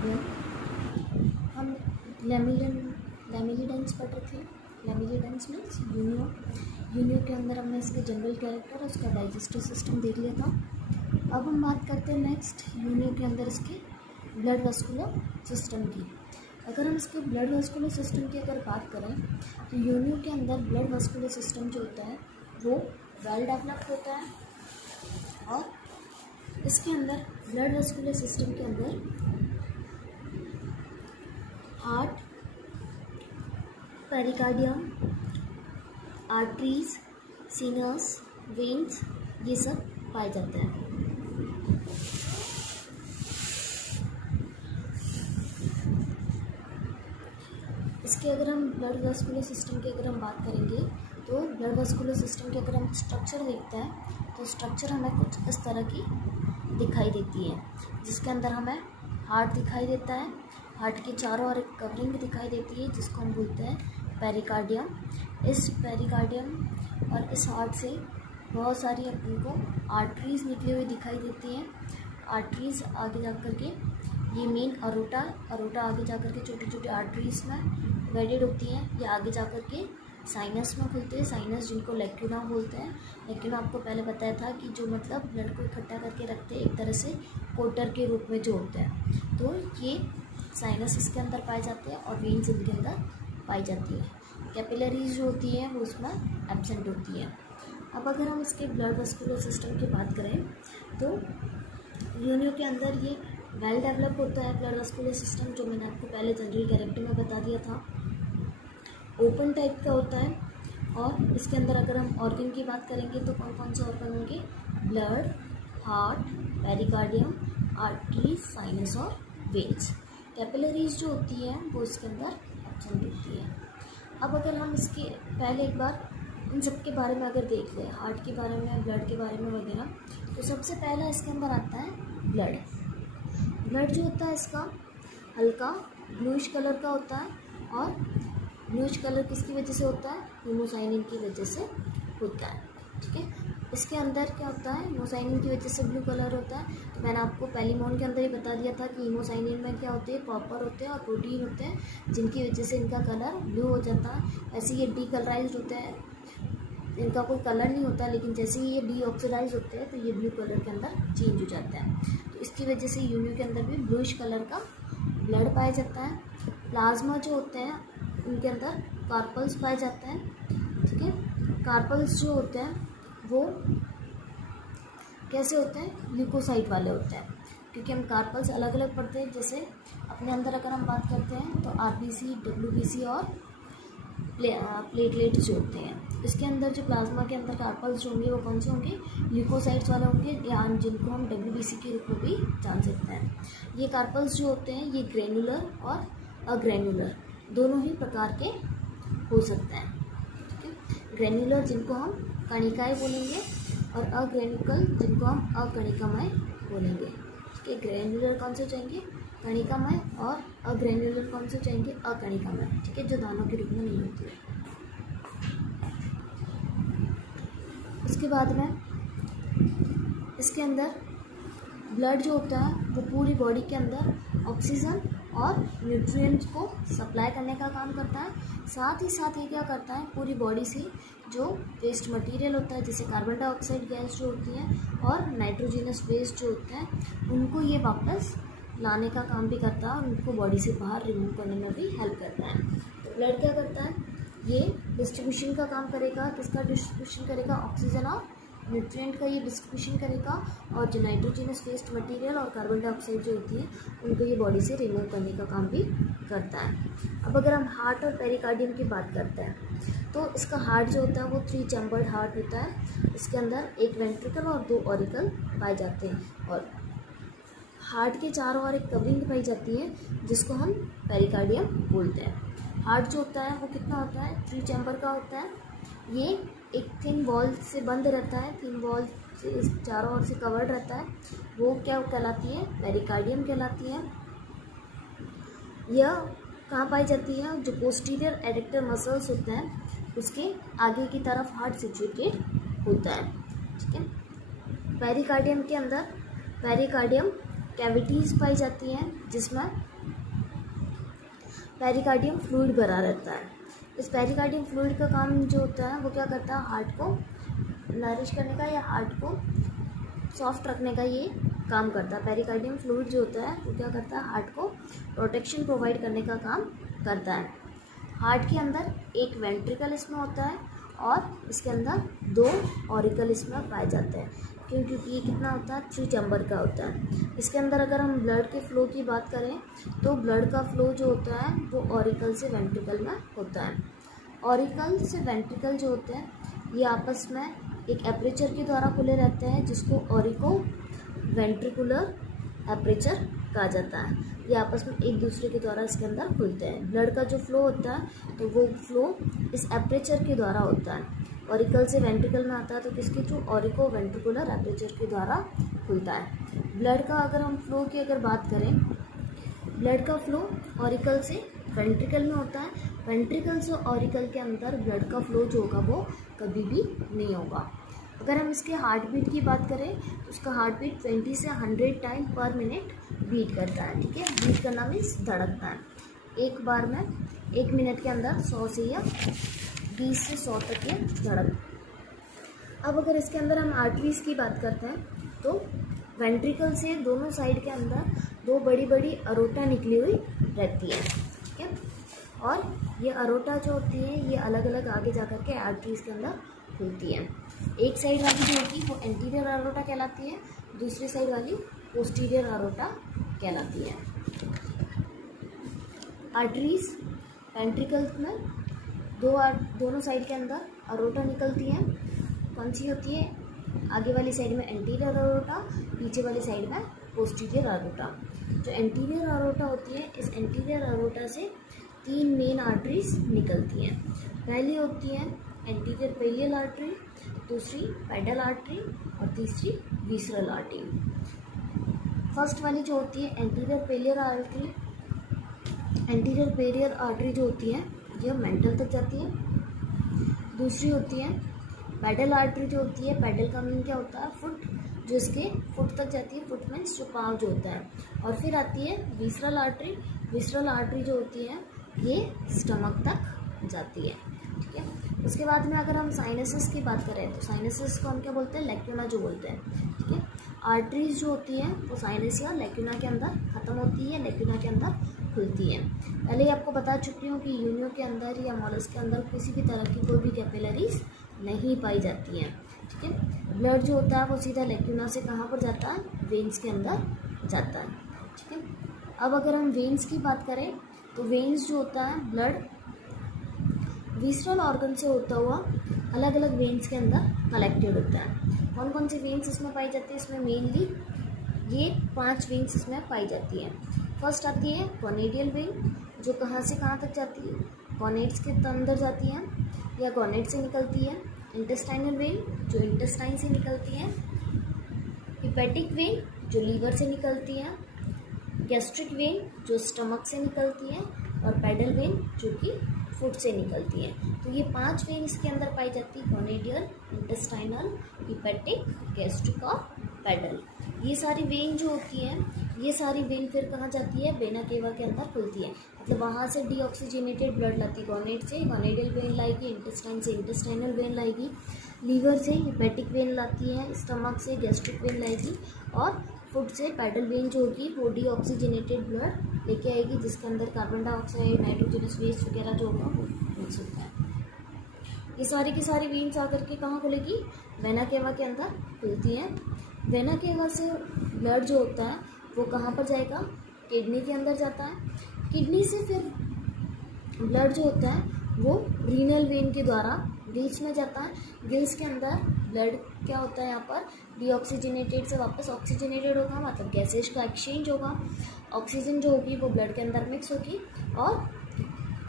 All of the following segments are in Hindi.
एवरीवन। हम लैमिलिडेंस पढ़ रहे थे। लैमिलिडेंस मीन्स यूनियो के अंदर हमने इसके जनरल कैरेक्टर और उसका डाइजेस्टिव सिस्टम देख लिया था। अब हम बात करते हैं नेक्स्ट यूनियो के अंदर इसके ब्लड वस्कुलर सिस्टम की। अगर हम इसके ब्लड वस्कुलर सिस्टम की अगर बात करें तो यूनियो के अंदर ब्लड वस्कुलर सिस्टम जो होता है वो वेल डेवलप्ड होता है। और इसके अंदर ब्लड वस्कुलर सिस्टम के अंदर heart, pericardium, arteries, sinus, veins ये सब पाए जाते हैं। इसके अगर हम ब्लड वस्कुलर सिस्टम की अगर हम बात करेंगे तो ब्लड वस्कुलर सिस्टम के अगर हम स्ट्रक्चर देखते हैं तो स्ट्रक्चर हमें कुछ इस तरह की दिखाई देती है, जिसके अंदर हमें हार्ट दिखाई देता है। हार्ट के चारों ओर एक कवरिंग दिखाई देती है जिसको हम बोलते हैं पेरिकार्डियम। इस पेरिकार्डियम और इस हार्ट से बहुत सारी अपन को आर्टरीज निकली हुई दिखाई देती हैं। आर्टरीज आगे जा कर के ये मेन अरोटा आगे जा कर के छोटी छोटी आर्टरीज में वेडेड होती हैं। ये आगे जा कर के साइनस में खुलते हैं। साइनस जिनको लैक्यूना बोलते हैं। लैक्यूना आपको पहले बताया था कि जो मतलब ब्लड को इकट्ठा करके रखते हैं एक तरह से कोटर के रूप में जो होते हैं। तो ये साइनस इसके अंदर पाए जाते हैं और वेन्स इनके अंदर पाई जाती है। कैपिलरीज जो होती हैं वो उसमें एब्सेंट होती हैं। अब अगर हम इसके ब्लड वस्कुलर सिस्टम की बात करें तो यूनियो के अंदर ये वेल डेवलप होता है ब्लड वस्कुलर सिस्टम, जो मैंने आपको पहले जनरल कैरेक्टर में बता दिया था। ओपन टाइप का होता है। और इसके अंदर अगर हम ऑर्गन की बात करेंगे तो कौन कौन से ऑर्गन होंगे? Blood, heart, pericardium, arteries, sinus और वेन्स। कैपिलरीज जो होती है वो इसके अंदर एब्सेंट होती है। अब अगर हम इसके पहले एक बार इन सब के बारे में अगर देख लें, हार्ट के बारे में, ब्लड के बारे में वगैरह, तो सबसे पहला इसके अंदर आता है ब्लड। ब्लड जो होता है इसका हल्का ब्लूइश कलर का होता है। और ब्लूइश कलर किसकी वजह से होता है? हीमोसाइनिन की वजह से होता है। ठीक है, इसके अंदर क्या होता है? हीमोसाइनिन की वजह से ब्लू कलर होता है। तो मैंने आपको पहली मोन के अंदर ही बता दिया था कि हीमोसाइनिन में क्या होते हैं? कॉपर होते हैं और प्रोटीन होते हैं, जिनकी वजह से इनका कलर ब्लू हो जाता है। ऐसे ये डीकलराइज्ड होते हैं, इनका कोई कलर नहीं होता, लेकिन जैसे ही ये डीऑक्सीडाइज होते हैं तो ये ब्लू कलर के अंदर चेंज हो जाता है। तो इसकी वजह से यूनियो के अंदर भी ब्लूइश कलर का ब्लड पाया जाता है। प्लाज्मा जो होते हैं उनके अंदर कार्पल्स पाए जाते हैं। ठीक है, कार्पल्स जो होते हैं वो कैसे होते हैं? ल्यूकोसाइट वाले होते हैं, क्योंकि हम कार्पल्स अलग अलग पढ़ते हैं। जैसे अपने अंदर अगर हम बात करते हैं तो आरबीसी, डब्ल्यूबीसी और प्लेटलेट्स जो होते हैं। इसके अंदर जो प्लाज्मा के अंदर कार्पल्स जो होंगे वो कौन से होंगे? ल्यूकोसाइट्स वाले होंगे, या जिनको हम डब्ल्यूबीसी के रूप में भी जान सकते हैं। ये कार्पल्स जो होते हैं ये ग्रेनुलर और अग्रेनुलर दोनों ही प्रकार के हो सकते हैं। ठीक है, ग्रेनुलर जिनको हम कणिकाएँ बोलेंगे और अग्रेनुकल जिनको हम अकणिकामय बोलेंगे। ठीक है, ग्रेनुलर कौन से हो जाएंगे? कणिकामय, और अग्रेनुलर कौन से हो जाएंगे? अकणिकामय। ठीक है, जो दानों के रूप में नहीं होती है। उसके बाद में इसके अंदर ब्लड जो होता है वो पूरी बॉडी के अंदर ऑक्सीजन और न्यूट्रिएंट्स को सप्लाई करने का काम करता है। साथ ही साथ ये क्या करता है? पूरी बॉडी से जो वेस्ट मटेरियल होता है, जैसे कार्बन डाइऑक्साइड गैस जो होती है और नाइट्रोजनस वेस्ट जो होते हैं, उनको ये वापस लाने का काम भी करता है और उनको बॉडी से बाहर रिमूव करने में भी हेल्प करता है। तो ब्लड क्या करता है? ये डिस्ट्रीब्यूशन का काम करेगा। किसका डिस्ट्रीब्यूशन करेगा? ऑक्सीजन और न्यूट्रिएंट का ये डिस्ट्रीब्यूशन करेगा, और जो नाइट्रोजनस वेस्ट मटेरियल और कार्बन डाइऑक्साइड जो होती है उनको ये बॉडी से रिमूव करने का काम भी करता है। अब अगर हम हार्ट और पेरिकार्डियम की बात करते हैं तो इसका हार्ट जो होता है वो 3 चैम्बर्ड हार्ट होता है। इसके अंदर एक वेंट्रिकल और 2 ऑरिकल पाए जाते हैं, और हार्ट के चारों ओर एक कवरिंग पाई जाती है जिसको हम पेरिकार्डियम बोलते हैं। हार्ट जो होता है वो कितना होता है? 3 चैम्बर का होता है। ये एक थिन वॉल से बंद रहता है, थिन वॉल से चारों ओर से कवर्ड रहता है। वो क्या कहलाती है? पेरिकार्डियम कहलाती है। यह कहाँ पाई जाती है? जो पोस्टीरियर एडेक्टर मसल्स होते हैं उसके आगे की तरफ हार्ट सिचुएटेड होता है। ठीक है, पेरिकार्डियम के अंदर पेरिकार्डियम कैविटीज़ पाई जाती हैं जिसमें पेरिकार्डियम फ्लूइड भरा रहता है। इस पेरिकार्डियम फ्लूइड का काम जो होता है वो क्या करता है, हार्ट को नरिश करने का या हार्ट को सॉफ्ट रखने का ये काम करता है। पेरिकार्डियम फ्लूइड जो होता है वो क्या करता है, हार्ट को प्रोटेक्शन प्रोवाइड करने का काम करता है। हार्ट के अंदर एक वेंट्रिकल इसमें होता है और इसके अंदर 2 ऑरिकल इसमें पाए जाते हैं। क्यों? क्योंकि ये कितना होता है, 3 चैम्बर का होता है। इसके अंदर अगर हम ब्लड के फ्लो की बात करें तो ब्लड का फ्लो जो होता है वो ऑरिकल से वेंट्रिकल में होता है। ऑरिकल से वेंट्रिकल जो होते हैं ये आपस में एक एपरेचर के द्वारा खुले रहते हैं जिसको ऑरिको वेंट्रिकुलर एपरेचर कहा जाता है। ये आपस में एक दूसरे के द्वारा इसके अंदर खुलते हैं। ब्लड का जो फ्लो होता है तो वो फ्लो इस एपरेचर के द्वारा होता है। ऑरिकल से वेंट्रिकल में आता है तो किसके थ्रू, ऑरिको वेंट्रिकुलर एपरेचर के द्वारा खुलता है। ब्लड का अगर हम फ्लो की अगर बात करें, ब्लड का फ्लो ऑरिकल से वेंट्रिकल में होता है। वेंट्रिकल से ऑरिकल के अंदर ब्लड का फ्लो जो होगा वो कभी भी नहीं होगा। अगर हम इसके हार्ट बीट की बात करें तो उसका हार्ट बीट 20 से 100 टाइम पर मिनट बीट करता है। ठीक है, बीट करना मीन्स धड़कता है। एक बार में 1 मिनट के अंदर 100 से या 20 से 100 तक ये धड़क। अब अगर इसके अंदर हम आर्टरीज की बात करते हैं तो वेंट्रिकल से दोनों साइड के अंदर 2 बड़ी बड़ी अरोटा निकली हुई रहती है। ठीक है, और ये अरोटा जो होती है ये अलग अलग आगे जा कर के आर्टरीज के अंदर खुलती है। एक साइड वाली जो होती है वो एंटीरियर अरोटा कहलाती है, दूसरी साइड वाली पोस्टीरियर अरोटा कहलाती है। आर्टरीज वेंट्रिकल में दोनों साइड के अंदर अरोटा निकलती हैं। कौन सी होती है, आगे वाली साइड में एंटीरियर अरोटा, पीछे वाली साइड में पोस्टीरियर अरोटा। जो एंटीरियर अरोटा होती है, इस एंटीरियर अरोटा से 3 मेन आर्टरीज निकलती हैं। पहली होती है एंटीरियर पेलियल आर्टरी, दूसरी पेडल आर्टरी और तीसरी विसरल आर्टरी। फर्स्ट वाली जो होती है anterior pallial artery, anterior pallial artery जो होती है ये मेंटल तक जाती है। दूसरी होती है पेडल आर्टरी जो होती है, पेडल का मीन क्या होता है, फुट, जो इसके फुट तक जाती है। फुट मीन्स जो पाँव जो होता है। और फिर आती है विसरल आर्टरी। विसरल आर्टरी जो होती है ये स्टमक तक जाती है। ठीक है, उसके बाद में अगर हम साइनसेस की बात करें तो साइनसेस को हम क्या बोलते हैं, लैक्यूना जो बोलते हैं। ठीक है, आर्टरीज जो होती हैं वो साइनस या लैक्यूना के अंदर ख़त्म होती है, लैक्यूना के अंदर खुलती है। पहले ही आपको बता चुकी हूँ कि यूनियो के अंदर या मॉलस्क के अंदर किसी भी तरह की कोई भी कैपिलरीज नहीं पाई जाती हैं। ठीक है, ब्लड जो होता है वो सीधा लैक्यूना से कहाँ पर जाता है, वेन्स के अंदर जाता है। ठीक है, अब अगर हम वेन्स की बात करें तो वेन्स जो होता है ब्लड विसरल ऑर्गन से होता हुआ अलग अलग वेन्स के अंदर कलेक्टेड होता है। कौन कौन सी वेन्स इसमें पाई जाती है, इसमें मेनली ये 5 वेन्स इसमें पाई जाती हैं। फर्स्ट आती है गोनेडियल वेन, जो कहाँ से कहाँ तक जाती है, गोनेड्स के अंदर जाती है या गोनेड से निकलती है। इंटेस्टाइनल वेन जो इंटेस्टाइन से निकलती है। हिपैटिक वेन जो लीवर से निकलती है। गैस्ट्रिक वेन जो स्टमक से निकलती है। और पेडल वेन जो कि फुट से निकलती है। तो ये 5 वेन इसके अंदर पाई जाती है, गोनेडियल, इंटेस्टाइनल, हिपैटिक, गैस्ट्रिक और पेडल। ये सारी वेन जो होती हैं ये सारी वेन फिर कहाँ जाती है, वेना केवा के अंदर खुलती है। मतलब वहाँ से डीऑक्सीजनेटेड ब्लड लाती है, गोनेड से गोनेडियल वेन लाएगी, इंटेस्टाइन से इंटेस्टाइनल वेन लाएगी, लीवर से हिपैटिक वेन लाती है, स्टमक से गैस्ट्रिक वेन लाएगी और फुट से पेडल वेन जो होगी वो डीऑक्सीजनेटेड ब्लड लेके आएगी, जिसके अंदर कार्बन डाइऑक्साइड, नाइट्रोजनस वेस्ट वगैरह जो होगा वो मिक्स होता है। ये सारी की सारी वेन्स आकर के कहाँ खुलेगी, वेना केवा के अंदर खुलती हैं। वेना केवा से ब्लड जो होता है वो कहाँ पर जाएगा, किडनी के अंदर जाता है। किडनी से फिर ब्लड जो होता है वो रीनल वेन के द्वारा गिल्स में जाता है। गिल्स के अंदर ब्लड क्या होता है, यहाँ पर डीऑक्सीजनेटेड से वापस ऑक्सीजनेटेड होगा, मतलब गैसेज का एक्सचेंज होगा। ऑक्सीजन जो होगी वो ब्लड के अंदर मिक्स होगी और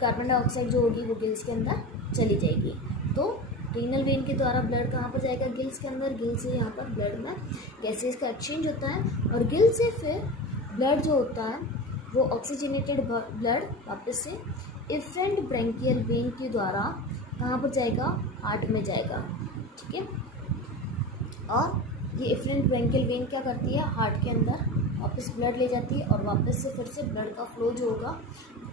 कार्बन डाइऑक्साइड जो होगी वो गिल्स के अंदर चली जाएगी। तो रीनल वेन के द्वारा ब्लड कहाँ पर जाएगा, गिल्स के अंदर। गिल से यहाँ पर ब्लड में गैसेज का एक्सचेंज होता है और गिल से फिर ब्लड जो होता है वो ऑक्सीजनेटेड ब्लड वापस से इफरेंट ब्रैंकियल वेन के द्वारा कहाँ पर जाएगा, हार्ट में जाएगा। ठीक है, और ये इफरेंट ब्रैंकियल वेन क्या करती है, हार्ट के अंदर वापस ब्लड ले जाती है और वापस से फिर से ब्लड का फ्लो जो होगा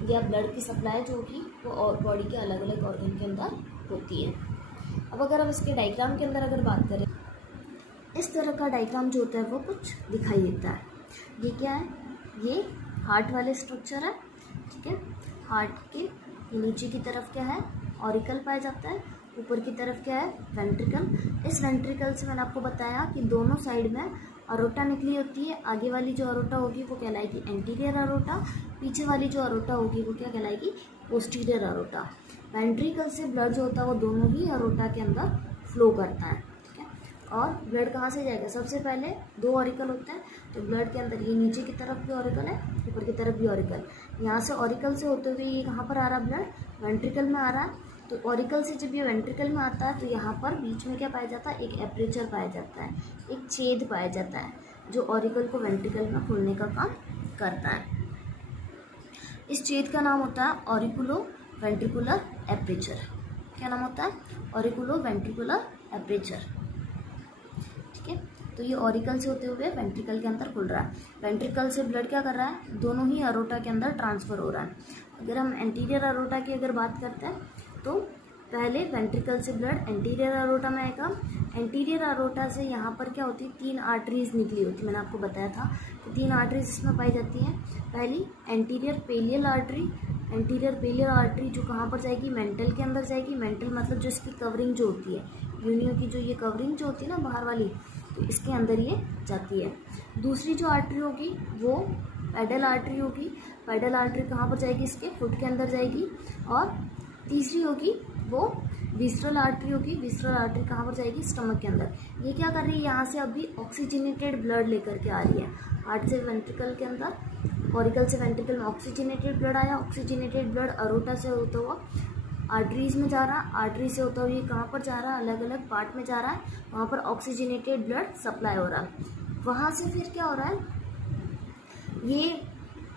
या ब्लड की सप्लाई जो होगी वो और बॉडी के अलग अलग ऑर्गन के अंदर होती है। अब अगर हम इसके डायग्राम के अंदर अगर बात करें, इस तरह का डायग्राम जो होता है वो कुछ दिखाई देता है। ये क्या है, ये हार्ट वाले स्ट्रक्चर है, ठीक है। हार्ट के नीचे की तरफ क्या है, ऑरिकल पाया जाता है, ऊपर की तरफ क्या है, वेंट्रिकल। इस वेंट्रिकल से मैंने आपको बताया कि दोनों साइड में अरोटा निकली होती है। आगे वाली जो अरोटा होगी वो कहलाएगी एंटीरियर अरोटा, पीछे वाली जो अरोटा होगी वो क्या कहलाएगी, पोस्टीरियर अरोटा। वेंट्रिकल से ब्लड जो होता है वो दोनों ही अरोटा के अंदर फ्लो करता है, ठीक है। और ब्लड कहाँ से जाएगा, सबसे पहले दो ऑरिकल होते हैं, तो ब्लड के अंदर ये नीचे की तरफ भी ऑरिकल है, ऊपर की तरफ भी ऑरिकल। यहाँ से ऑरिकल से होते हुए ये कहाँ पर आ रहा है, ब्लड वेंट्रिकल में आ रहा है। तो ऑरिकल से जब ये वेंट्रिकल में आता है तो यहाँ पर बीच में क्या पाया जाता है, एक एपरेचर पाया जाता है, एक छेद पाया जाता है जो ऑरिकल को वेंट्रिकल में खोलने का काम करता है। इस छेद का नाम होता है ऑरिकुलो वेंट्रिकुलर एपरेचर। क्या नाम होता है, ऑरिकुलो वेंट्रिकुलर एपरेचर, ठीक है। तो ये ऑरिकल से होते हुए वेंट्रिकल के अंदर खुल रहा है। वेंट्रिकल से ब्लड क्या कर रहा है, दोनों ही अरोटा के अंदर ट्रांसफ़र हो रहा है। अगर हम एंटीरियर अरोटा की अगर बात करते हैं तो पहले वेंट्रिकल से ब्लड एंटीरियर अरोटा में आएगा। एंटीरियर अरोटा से यहाँ पर क्या होती है, 3 आर्टरीज निकली होती है, मैंने आपको बताया था कि 3 आर्टरीज इसमें पाई जाती हैं। पहली anterior pallial artery, anterior pallial artery जो कहाँ पर जाएगी, मेंटल के अंदर जाएगी। मेंटल मतलब जो इसकी कवरिंग जो होती है, यूनियो की जो ये कवरिंग जो होती है ना बाहर वाली, तो इसके अंदर ये जाती है। दूसरी जो आर्टरी होगी वो पेडल आर्टरी होगी। पेडल आर्टरी कहाँ पर जाएगी, इसके फुट के अंदर जाएगी। और तीसरी होगी वो विसरल आर्टरी होगी। विसरल आर्टरी कहाँ पर जाएगी, स्टमक के अंदर। ये क्या कर रही है, यहाँ से अभी ऑक्सीजनेटेड ब्लड लेकर के आ रही है। हार्ट से वेंट्रिकल के अंदर, ऑरिकल से वेंट्रिकल में ऑक्सीजनेटेड ब्लड आया। ऑक्सीजनेटेड ब्लड अरोटा से होता हुआ आर्टरीज में जा रहा है, आर्टरी से होता हुआ ये कहाँ पर जा रहा है, अलग अलग पार्ट में जा रहा है, वहाँ पर ऑक्सीजनेटेड ब्लड सप्लाई हो रहा है। वहाँ से फिर क्या हो रहा है, ये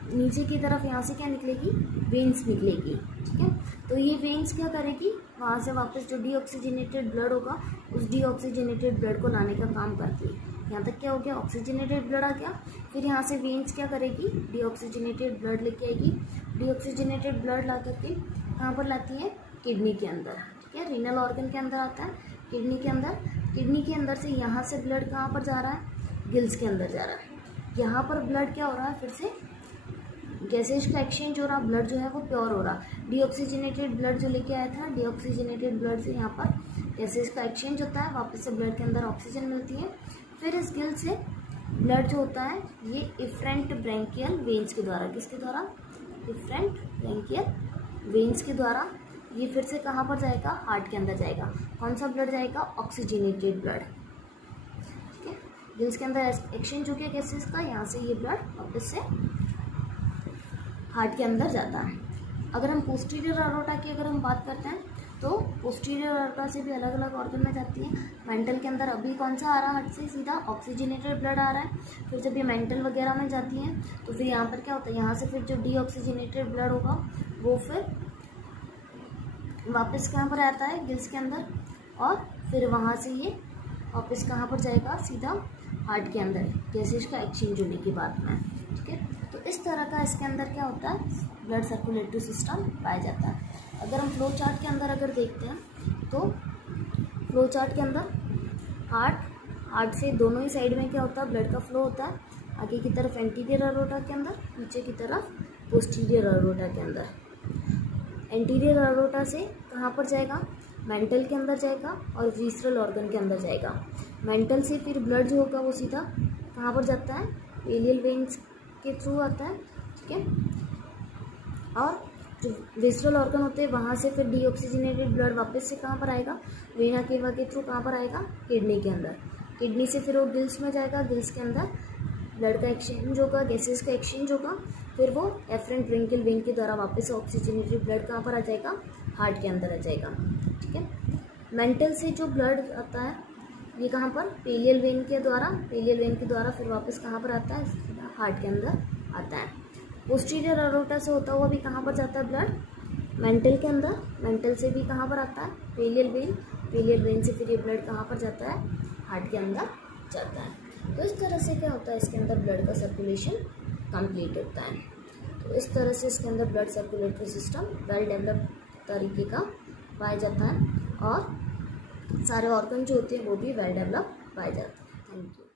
नीचे की तरफ यहाँ से क्या निकलेगी, वेन्स निकलेगी, ठीक है। तो ये वेन्स क्या करेगी, वहाँ से वापस जो डीऑक्सीजनेटेड ब्लड होगा उस डीऑक्सीजनेटेड ब्लड को लाने का काम करती है। यहाँ तक क्या हो गया, ऑक्सीजनेटेड ब्लड आ गया। फिर यहाँ से वेन्स क्या करेगी, डीऑक्सीजनेटेड ब्लड लेके आएगी। डीऑक्सीजनेटेड ब्लड ला करके कहाँ पर लाती है, किडनी के अंदर, ठीक है। रीनल ऑर्गन के अंदर आता है, किडनी के अंदर। किडनी के अंदर से यहाँ से ब्लड कहाँ पर जा रहा है, गिल्स के अंदर जा रहा है। यहाँ पर ब्लड क्या हो रहा है, फिर से गैसेज का एक्सचेंज हो रहा, ब्लड जो है वो प्योर हो रहा। डीऑक्सीजनेटेड ब्लड जो लेके आया था, डीऑक्सीजनेटेड ब्लड से यहाँ पर गैसेज का एक्सचेंज होता है, वापस से ब्लड के अंदर ऑक्सीजन मिलती है। फिर इस गिल से ब्लड जो होता है ये इफरेंट ब्रैंकियल वेन्स के द्वारा, किसके द्वारा, इफरेंट ब्रैंकियल वेन्स के द्वारा ये फिर से कहाँ पर जाएगा, हार्ट के अंदर जाएगा। कौन सा ब्लड जाएगा, ऑक्सीजनेटेड ब्लड, ठीक है। गिल्स के अंदर एक्सचेंज हो गया गैसेज का, यहाँ से ये ब्लड वापस से हार्ट के अंदर जाता है। अगर हम पोस्टीरियर अरोटा की अगर हम बात करते हैं तो पोस्टीरियर अरोटा से भी अलग अलग ऑर्गन में जाती है। मेंटल के अंदर अभी कौन सा आ रहा है, हार्ट से सीधा ऑक्सीजनेटेड ब्लड आ रहा है। फिर जब ये मेंटल वगैरह में जाती हैं तो फिर यहाँ पर क्या होता है, यहाँ से फिर जो डीऑक्सीजनेटेड ब्लड होगा वो फिर वापस कहाँ पर आता है, गिल्स के अंदर। और फिर वहाँ से ये वापस कहाँ पर जाएगा, सीधा हार्ट के अंदर, गैसेज का एक्सचेंज होने के बाद में, ठीक है। तो इस तरह का इसके अंदर क्या होता है, ब्लड सर्कुलेटरी सिस्टम पाया जाता है। अगर हम फ्लो चार्ट के अंदर अगर देखते हैं तो फ्लो चार्ट के अंदर हार्ट से दोनों ही साइड में क्या होता है, ब्लड का फ्लो होता है। आगे की तरफ एंटीरियर अरोटा के अंदर, पीछे की तरफ पोस्टीरियर अरोटा के अंदर। एंटीरियर अरोटा से कहाँ पर जाएगा, मेंटल के अंदर जाएगा और विसरल ऑर्गन के अंदर जाएगा। मेंटल से फिर ब्लड जो होगा वो सीधा कहाँ पर जाता है, पेलियल वेन्स के थ्रू आता है, ठीक है। और जो विसरल ऑर्गन होते हैं वहाँ से फिर डीऑक्सीजनेटेड ब्लड वापस से कहाँ पर आएगा, वेना केवा के थ्रू कहाँ पर आएगा, किडनी के अंदर। किडनी से फिर वो गिल्स में जाएगा, गिल्स के अंदर ब्लड का एक्सचेंज होगा, गैसेस का एक्सचेंज होगा। फिर वो एफरेंट ब्रैंकियल वेन के द्वारा वापस ऑक्सीजनेटेड ब्लड कहाँ पर आ जाएगा, हार्ट के अंदर आ जाएगा, ठीक है। मेंटल से जो ब्लड आता है ये कहाँ पर, पेलियल वेन के द्वारा फिर वापस कहाँ पर आता है, हार्ट के अंदर आता है। पोस्टीरियर अरोटा से होता हुआ भी कहाँ पर जाता है ब्लड, मेंटल के अंदर। मेंटल से भी कहाँ पर आता है, पेलियल वेन से फिर ये ब्लड कहाँ पर जाता है, हार्ट के अंदर जाता है। तो इस तरह से क्या होता है, इसके अंदर ब्लड का सर्कुलेशन कंप्लीट होता है। तो इस तरह से इसके अंदर blood circulatory system well develop तरीके का पाया जाता है और सारे ऑर्गन जो होते हैं वो भी वेल डेवलप पाए जाते हैं। Thank you.